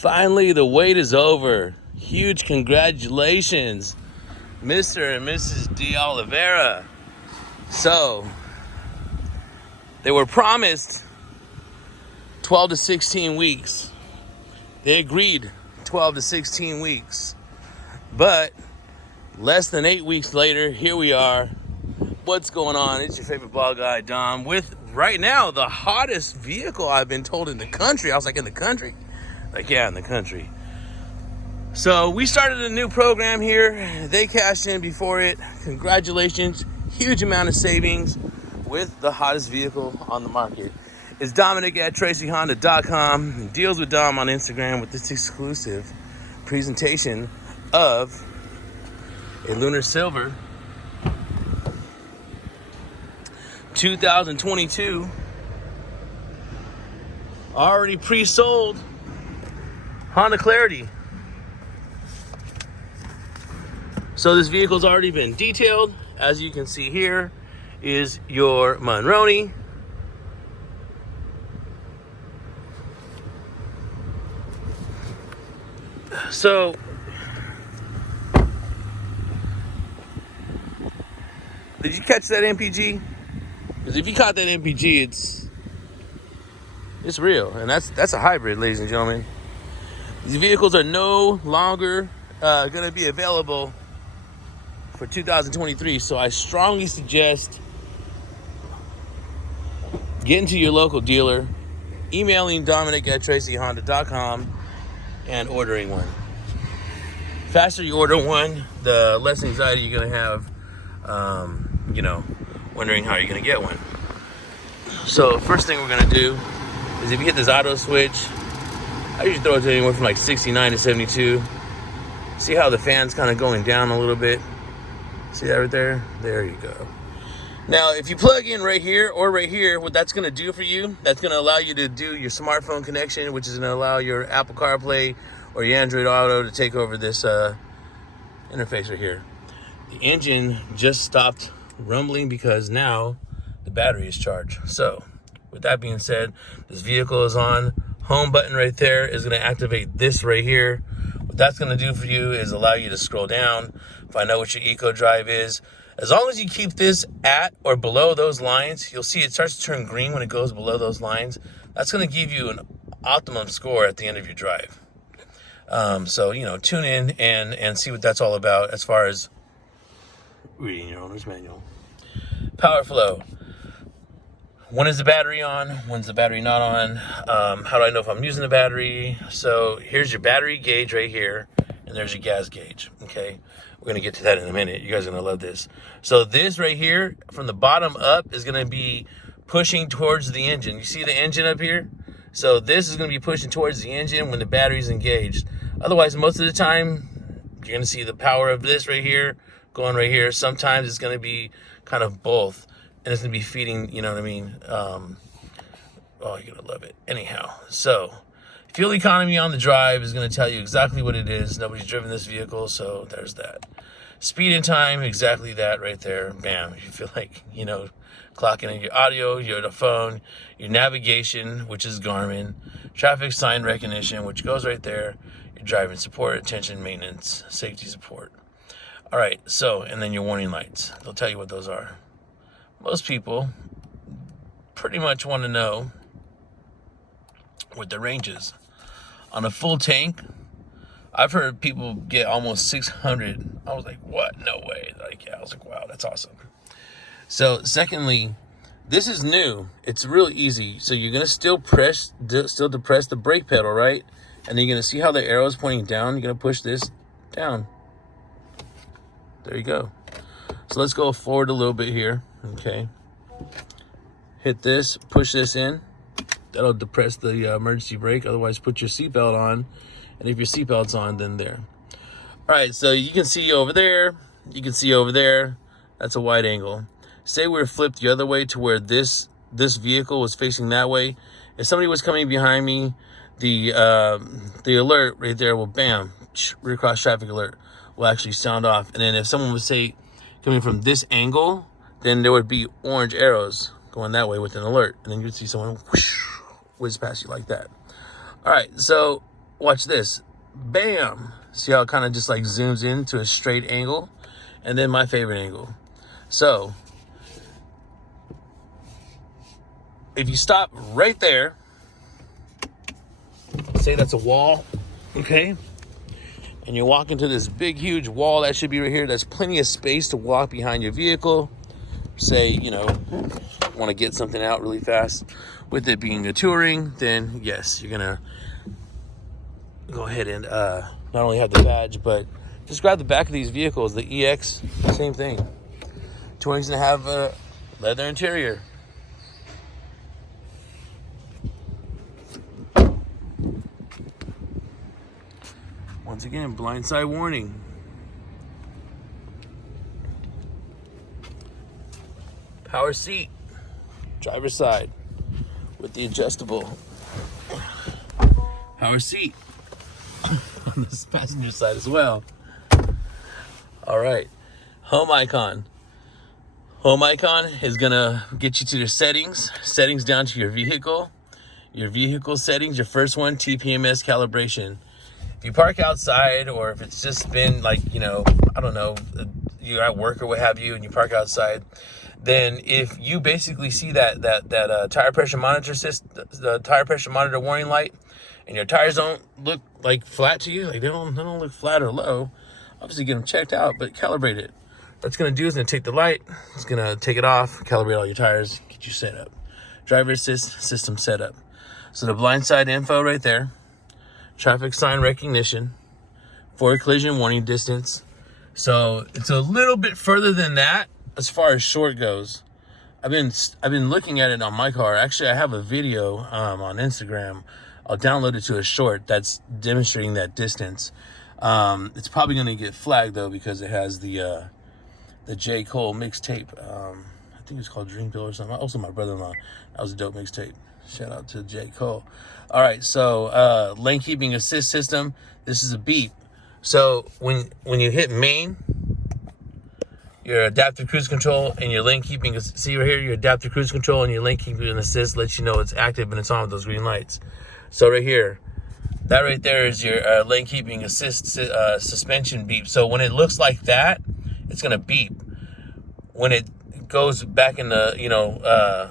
Finally, the wait is over. Huge congratulations, Mr. and Mrs. D. Oliveira. So, they were promised 12 to 16 weeks. They agreed 12 to 16 weeks. But less than 8 weeks later, here we are. What's going on? It's your favorite ball guy, Dom, with right now the hottest vehicle I've been told in the country. I was like, in the country? Like, yeah, in the country. So we started a new program here. They cashed in before it. Congratulations. Huge amount of savings with the hottest vehicle on the market. It's Dominic at TracyHonda.com. Deals with Dom on Instagram with this exclusive presentation of a Lunar Silver 2022, already pre-sold Honda Clarity. So this vehicle's already been detailed. As you can see here is your Monroney. So did you catch that MPG? Because if you caught that MPG, it's real, and that's a hybrid, ladies and gentlemen. These vehicles are no longer going to be available for 2023, so I strongly suggest getting to your local dealer, emailing Dominic at TracyHonda.com, and ordering one. The faster you order one, the less anxiety you're going to have, wondering how you're going to get one. So first thing we're going to do is, if you hit this auto switch, I usually throw it to anywhere from like 69 to 72. See how the fan's kind of going down a little bit? See that right there? There you go. Now, if you plug in right here or right here, what that's going to do for you, that's going to allow you to do your smartphone connection, which is going to allow your Apple CarPlay or your Android Auto to take over this interface right here. The engine just stopped rumbling because now the battery is charged. So with that being said, this vehicle is on. Home button right there is going to activate this right here. What that's going to do for you is allow you to scroll down, find out what your eco drive is. As long as you keep this at or below those lines, you'll see it starts to turn green when it goes below those lines. That's going to give you an optimum score at the end of your drive. So tune in and see what that's all about as far as reading your owner's manual. Power flow. When is the battery on? When's the battery not on? How do I know if I'm using the battery? So here's your battery gauge right here, and there's your gas gauge, okay? We're going to get to that in a minute. You guys are going to love this. So this right here, from the bottom up, is going to be pushing towards the engine. You see the engine up here? So this is going to be pushing towards the engine when the battery's engaged. Otherwise, most of the time, you're going to see the power of this right here going right here. Sometimes it's going to be kind of both, and it's going to be feeding, you know what I mean? Oh, you're going to love it. Anyhow, so fuel economy on the drive is going to tell you exactly what it is. Nobody's driven this vehicle, so there's that. Speed and time, exactly that right there. Bam. You feel like, clocking in your audio, your phone, your navigation, which is Garmin, traffic sign recognition, which goes right there, your driving support, attention, maintenance, safety support. All right, so, and then your warning lights. They'll tell you what those are. Most people pretty much want to know what the range is. On a full tank, I've heard people get almost 600. I was like, what? No way. I was like, wow, that's awesome. So secondly, this is new. It's real easy. So you're going to still depress the brake pedal, right? And then you're going to see how the arrow is pointing down. You're going to push this down. There you go. So let's go forward a little bit here. Okay. Hit this, push this in. That'll depress the emergency brake. Otherwise, put your seatbelt on. And if your seatbelt's on, then there. All right, so you can see over there. You can see over there. That's a wide angle. Say we're flipped the other way to where this vehicle was facing that way. If somebody was coming behind me, the alert right there will, bam, rear cross traffic alert will actually sound off. And then if someone was, say, coming from this angle, then there would be orange arrows going that way with an alert. And then you'd see someone whoosh, whiz past you like that. All right, so watch this. Bam! See how it kind of just like zooms into a straight angle? And then my favorite angle. So, if you stop right there, say that's a wall, okay? And you walk into this big, huge wall that should be right here. There's plenty of space to walk behind your vehicle. Say, you know, want to get something out really fast. With it being a touring, then yes, you're gonna go ahead and not only have the badge, but just grab the back of these vehicles. The EX, same thing. Touring's gonna have a leather interior. Once again, blindside warning. Power seat, driver's side with the adjustable power seat on the passenger side as well. All right, home icon. Home icon is gonna get you to the settings down to your vehicle settings. Your first one, TPMS calibration. If you park outside, or if it's just been like, you know, I don't know, you're at work or what have you, and you park outside, then if you basically see that tire pressure monitor the tire pressure monitor warning light, and your tires don't look like flat to you, like they don't look flat or low, obviously get them checked out, but calibrate it. What it's gonna do is gonna take the light, it's gonna take it off, calibrate all your tires, get you set up. Driver assist system setup. So the blindside info right there. Traffic sign recognition, forward collision warning distance. So it's a little bit further than that as far as short goes. I've been looking at it on my car. Actually, I have a video on Instagram. I'll download it to a short that's demonstrating that distance. It's probably going to get flagged though, because it has the J. Cole mixtape. I think it's called Dream Pill or something. Also, my brother-in-law. That was a dope mixtape. Shout out to J. Cole. All right, so lane keeping assist system. This is a beep. So when you hit main, your adaptive cruise control and your lane keeping, see right here, your adaptive cruise control and your lane keeping assist lets you know it's active and it's on with those green lights. So right here, that right there is your lane keeping assist suspension beep. So when it looks like that, it's gonna beep. When it goes back in the, you know,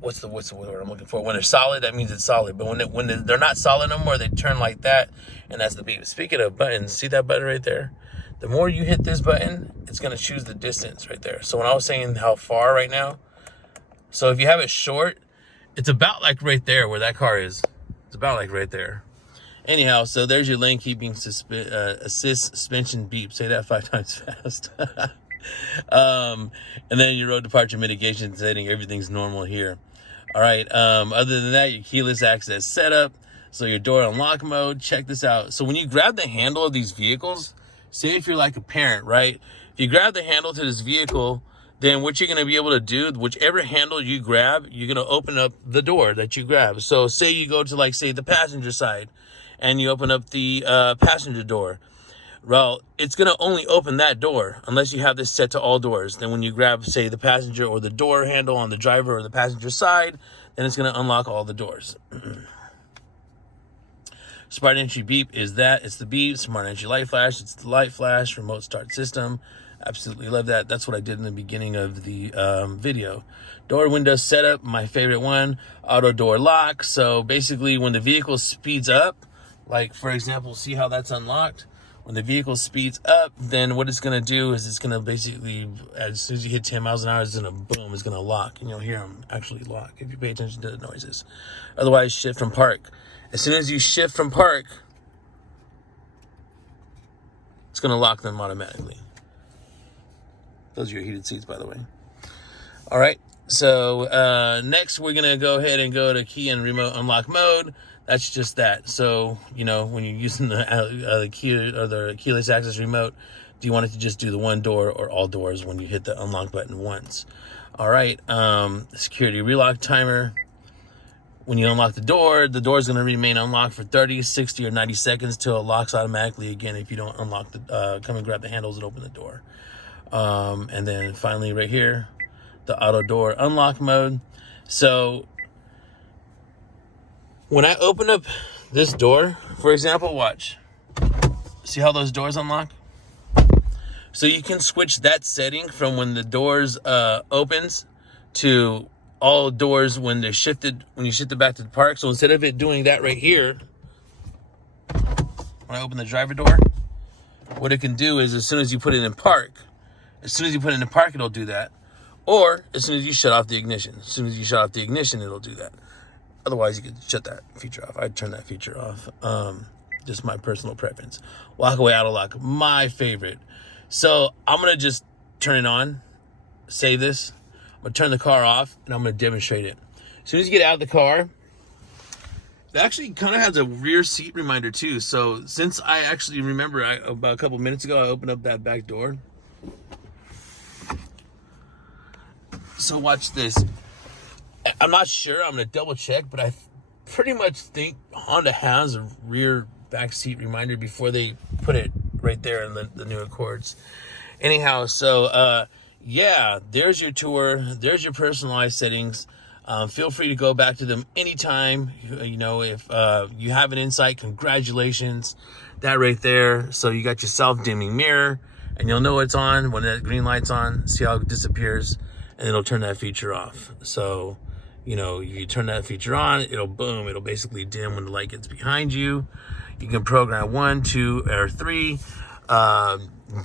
what's the word I'm looking for? When they're solid, that means it's solid. But when they're not solid no more, they turn like that, and that's the beep. Speaking of buttons, see that button right there? The more you hit this button, it's gonna choose the distance right there. So when I was saying how far right now, so if you have it short, it's about like right there where that car is. It's about like right there. Anyhow, so there's your lane keeping assist suspension beep. Say that 5 times fast. And then your road departure mitigation setting, everything's normal here. All right, other than that, your keyless access setup. So your door unlock mode, check this out. So when you grab the handle of these vehicles, say if you're like a parent, right? If you grab the handle to this vehicle, then what you're gonna be able to do, whichever handle you grab, you're gonna open up the door that you grab. So say you go to like, say the passenger side, and you open up the passenger door. Well, it's going to only open that door unless you have this set to all doors. Then when you grab, say, the passenger or the door handle on the driver or the passenger side, then it's going to unlock all the doors. Smart entry beep is that. It's the beep. Smart entry light flash. It's the light flash. Remote start system. Absolutely love that. That's what I did in the beginning of the video. Door window setup, my favorite one. Auto door lock. So basically when the vehicle speeds up, like for example, see how that's unlocked? When the vehicle speeds up, then what it's going to do is it's going to basically, as soon as you hit 10 miles an hour, it's going to boom, it's going to lock. And you'll hear them actually lock if you pay attention to the noises. Otherwise, shift from park. As soon as you shift from park, it's going to lock them automatically. Those are your heated seats, by the way. All right. So next, we're going to go ahead and go to key and remote unlock mode. That's just that. So, you know, when you're using the key or the keyless access remote, do you want it to just do the one door or all doors when you hit the unlock button once? All right. Security relock timer. When you unlock the door is going to remain unlocked for 30, 60, or 90 seconds till it locks automatically again if you don't unlock the, come and grab the handles and open the door. And then finally right here, the auto door unlock mode. So when I open up this door, for example, watch. See how those doors unlock? So you can switch that setting from when the doors opens to all doors when they're shifted, when you shift it back to the park. So instead of it doing that right here, when I open the driver door, what it can do is as soon as you put it in park, it'll do that. Or as soon as you shut off the ignition. As soon as you shut off the ignition, it'll do that. Otherwise, you could shut that feature off. I'd turn that feature off. Just my personal preference. Walk away auto lock, my favorite. So I'm going to just turn it on, save this. I'm going to turn the car off, and I'm going to demonstrate it. As soon as you get out of the car, it actually kind of has a rear seat reminder too. So since I actually remember about a couple minutes ago, I opened up that back door. So watch this. I'm not sure. I'm going to double check, but I pretty much think Honda has a rear back seat reminder before they put it right there in the new Accords. Anyhow, so yeah, there's your tour. There's your personalized settings. Feel free to go back to them anytime. You know, if you have an iNSiGHT, congratulations. That right there. So you got your self-dimming mirror, and you'll know it's on when that green light's on. See how it disappears, and it'll turn that feature off. So, you know, you turn that feature on, it'll basically dim when the light gets behind you. You can program 1, 2, or 3.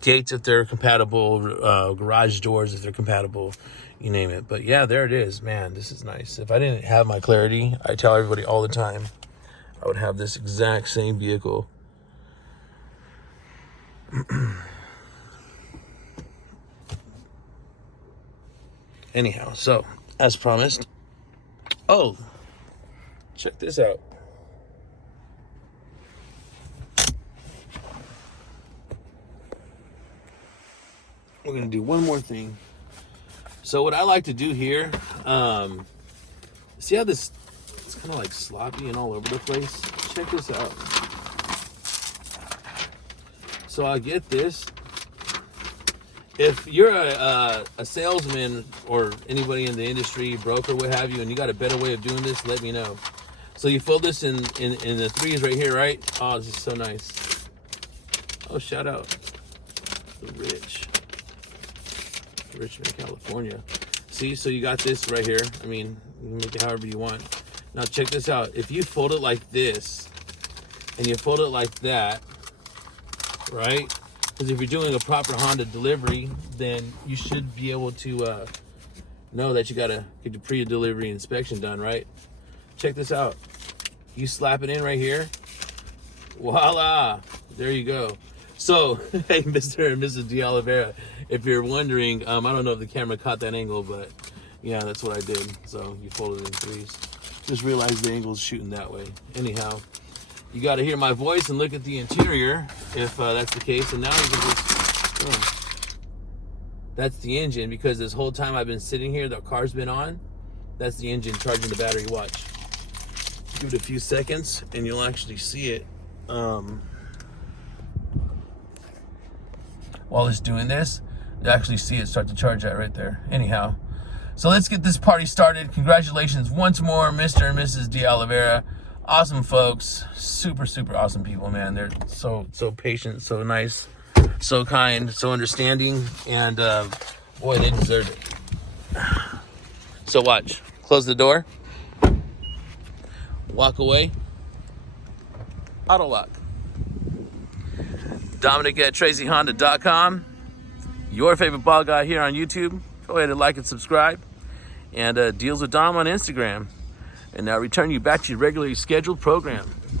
Gates if they're compatible, garage doors if they're compatible, you name it. But yeah, there it is. Man, this is nice. If I didn't have my Clarity, I tell everybody all the time, I would have this exact same vehicle. Anyhow, so as promised, oh, check this out. We're gonna do one more thing. So what I like to do here, see how this, it's kind of like sloppy and all over the place. Check this out. So I'll get this. If you're a salesman or anybody in the industry, broker, what have you, and you got a better way of doing this, let me know. So you fold this in the 3s right here, right? Oh, this is so nice. Oh, shout out the Richmond, California. See, so you got this right here. I mean, you can make it however you want. Now check this out. If you fold it like this and you fold it like that, right? Because if you're doing a proper Honda delivery, then you should be able to know that you gotta get the pre-delivery inspection done, right? Check this out. You slap it in right here. Voila! There you go. So, hey, Mr. and Mrs. De Oliveira, if you're wondering, I don't know if the camera caught that angle, but yeah, that's what I did. So you fold it in 3s. Just realize the angle's shooting that way. Anyhow, you got to hear my voice and look at the interior if that's the case. And now you can just, boom. That's the engine, because this whole time I've been sitting here, the car's been on. That's the engine charging the battery. Watch. Give it a few seconds and you'll actually see it. While it's doing this, you actually see it start to charge that right there. Anyhow, so let's get this party started. Congratulations once more, Mr. and Mrs. De Oliveira. Awesome folks, super awesome people, man. They're so patient, so nice, so kind, so understanding, and boy, they deserve it. So watch, close the door, walk away, auto lock. Dominic at TracyHonda.com. Your favorite ball guy here on YouTube. Go ahead and like and subscribe. And Deals with Dom on Instagram. And now return you back to your regularly scheduled program.